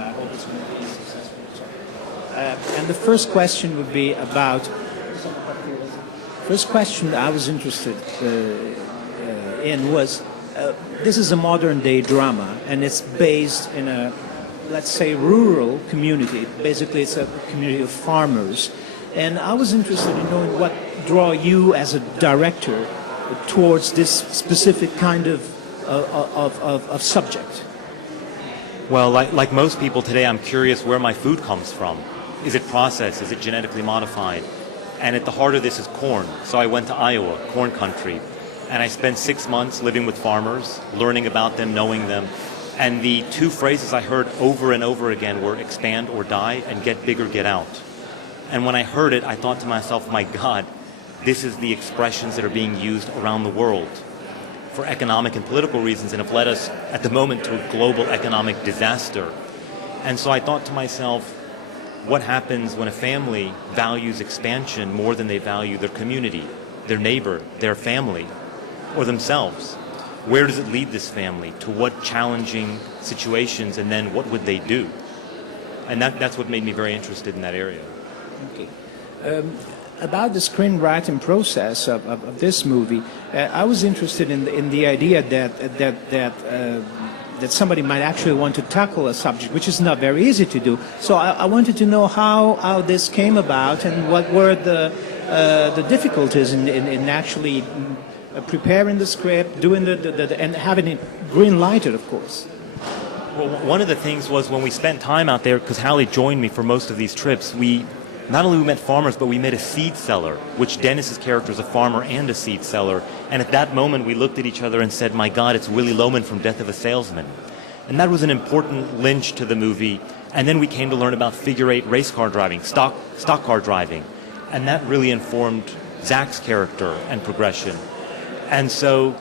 I hope it's going to be successful. And the first question would be about. First question I was interested in was, this is a modern day drama, and it's based in a, let's say, rural community. Basically, it's a community of farmers. And I was interested in knowing what draw you as a director towards this specific kind of subject. Well, like most people today, I'm curious where my food comes from. Is it processed? Is it genetically modified? And at the heart of this is corn. So I went to Iowa, corn country, and I spent 6 months living with farmers, learning about them, knowing them. And the two phrases I heard over and over again were expand or die and get bigger, get out. And when I heard it, I thought to myself, my God, this is the expressions that are being used around the world for economic and political reasons and have led us at the moment to a global economic disaster. And so I thought to myself, what happens when a family values expansion more than they value their community, their neighbor, their family, or themselves? Where does it lead this family? To what challenging situations, and then what would they do? And that's what made me very interested in that area. Okay. About the screenwriting process of this movie, I was interested in the idea that somebody might actually want to tackle a subject, which is not very easy to do. So I wanted to know how this came about and what were the difficulties in actually preparing the script, doing and having it green lighted, of course. Well, one of the things was when we spent time out there, because Hallie joined me for most of these trips, not only we met farmers, but we met a seed seller, which Dennis's character is a farmer and a seed seller. And at that moment, we looked at each other and said, my God, it's Willie Loman from Death of a Salesman. And that was an important lynch to the movie. And then we came to learn about figure-8 race car driving, stock car driving. And that really informed ZAC's character and progression. And so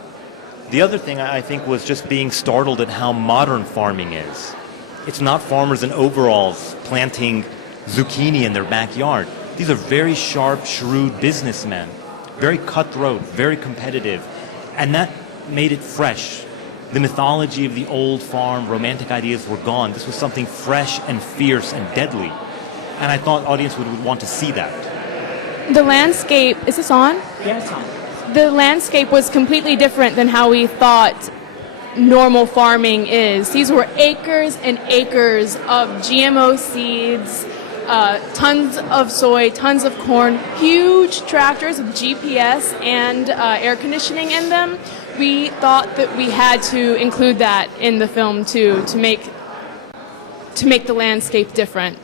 the other thing I think was just being startled at how modern farming is. It's not farmers in overalls planting zucchini in their backyard. These are very sharp, shrewd businessmen, very cutthroat, very competitive, and that made it fresh. The mythology of the old farm, romantic ideas were gone. This was something fresh and fierce and deadly, and I thought audience would want to see that. The landscape, is this on? Yeah, it's on. The landscape was completely different than how we thought normal farming is. These were acres and acres of GMO seeds, tons of soy, tons of corn, huge tractors with GPS and air conditioning in them. We thought that we had to include that in the film too, to make the landscape different.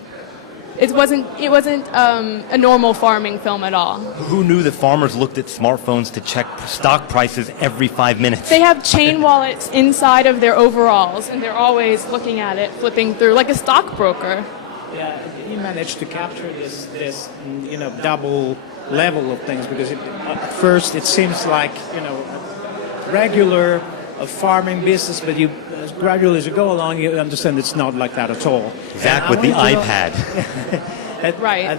It wasn't a normal farming film at all. Who knew that farmers looked at smartphones to check stock prices every 5 minutes? They have chain wallets inside of their overalls, and they're always looking at it, flipping through, like a stockbroker. Yeah, you managed to capture this double level of things, because at first it seems like a regular farming business, but you gradually as you go along you understand it's not like that at all. Zach with the iPad. Right.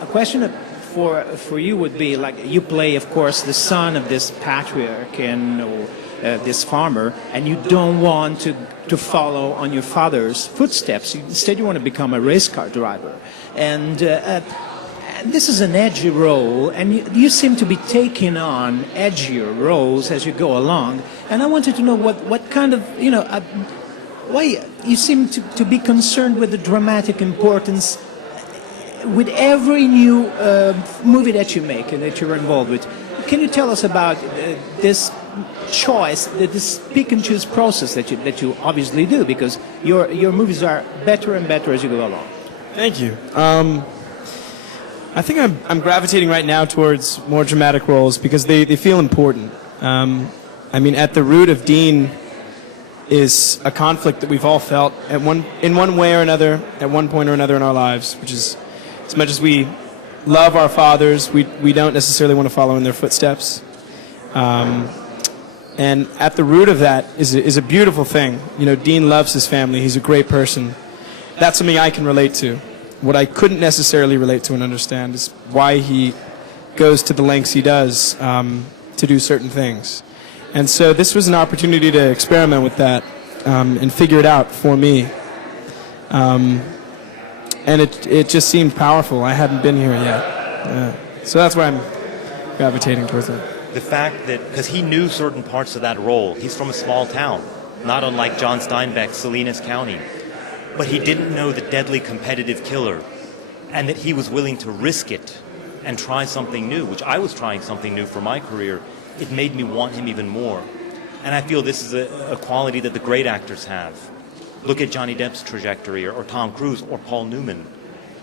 A question for you would be, like, you play, of course, the son of this patriarch and this farmer, and you don't want to follow on your father's footsteps. Instead, you want to become a race car driver. And this is an edgy role, and you seem to be taking on edgier roles as you go along. And I wanted to know what kind of, why you seem to be concerned with the dramatic importance with every new movie that you make and that you're involved with. Can you tell us about this choice, this pick and choose process that you obviously do, because your movies are better and better as you go along? Thank you. I think I'm gravitating right now towards more dramatic roles because they feel important. At the root of Dean is a conflict that we've all felt in one way or another, at one point or another in our lives, which is, as much as we love our fathers, we don't necessarily want to follow in their footsteps. And at the root of that is a beautiful thing. Dean loves his family. He's a great person. That's something I can relate to. What I couldn't necessarily relate to and understand is why he goes to the lengths he does to do certain things. And so this was an opportunity to experiment with that and figure it out for me. and it just seemed powerful. I hadn't been here yet, so that's why I'm gravitating towards it. The fact that, because he knew certain parts of that role, he's from a small town, not unlike John Steinbeck's Salinas County, but he didn't know the deadly competitive killer, and that he was willing to risk it and try something new, which I was trying something new for my career. It made me want him even more. And I feel this is a quality that the great actors have. Look at Johnny Depp's trajectory, or Tom Cruise, or Paul Newman.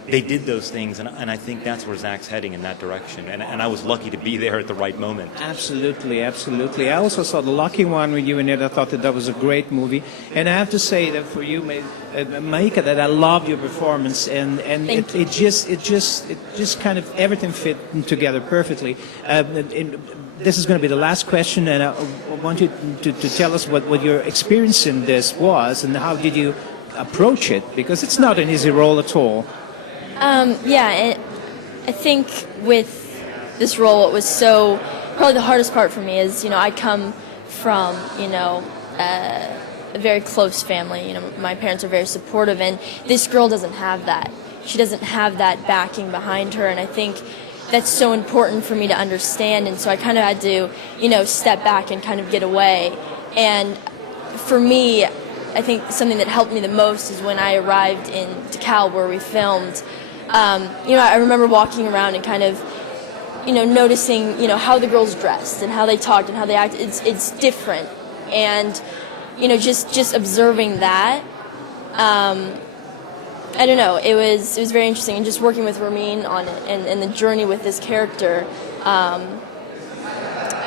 They did those things, and I think that's where Zach's heading, in that direction. And I was lucky to be there at the right moment. Absolutely, absolutely. I also saw The Lucky One with you in it. I thought that was a great movie. And I have to say that for you, Maika, that I loved your performance, and it just kind of everything fit together perfectly. This is going to be the last question, and I want you to tell us what your experience in this was, and how did you approach it? Because it's not an easy role at all. Yeah, I think with this role, it was probably the hardest part for me is, I come from, a very close family. My parents are very supportive, and this girl doesn't have that. She doesn't have that backing behind her, and I think that's so important for me to understand, and so I kind of had to, step back and kind of get away. And for me, I think something that helped me the most is when I arrived in DeKalb, where we filmed. I remember walking around and kind of, noticing, how the girls dressed and how they talked and how they acted. It's different, and just observing that. I don't know. It was very interesting, and just working with Ramin on it and the journey with this character. I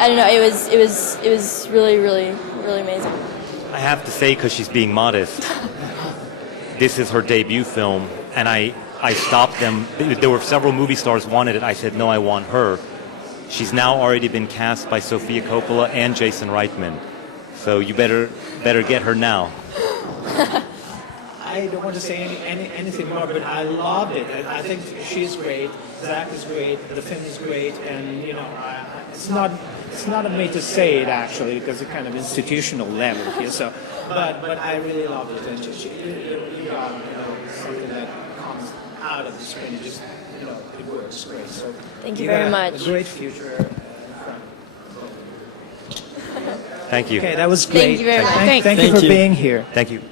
don't know. It was really, really, really amazing. I have to say, because she's being modest, this is her debut film, and I stopped them. There were several movie stars wanted it. I said, no, I want her. She's now already been cast by Sofia Coppola and Jason Reitman. So you better get her now. I don't want to say anything more, but I loved it. I think she's great. Zach is great. The film is great, and it's not a me to say it actually, because it's kind of institutional level here. So, but I really loved it. And you got something that comes out of the screen. It just it works great. So thank you very much. A great future in front. Thank you. Okay, that was great. Thank you very much. Thank you for being here. Thank you.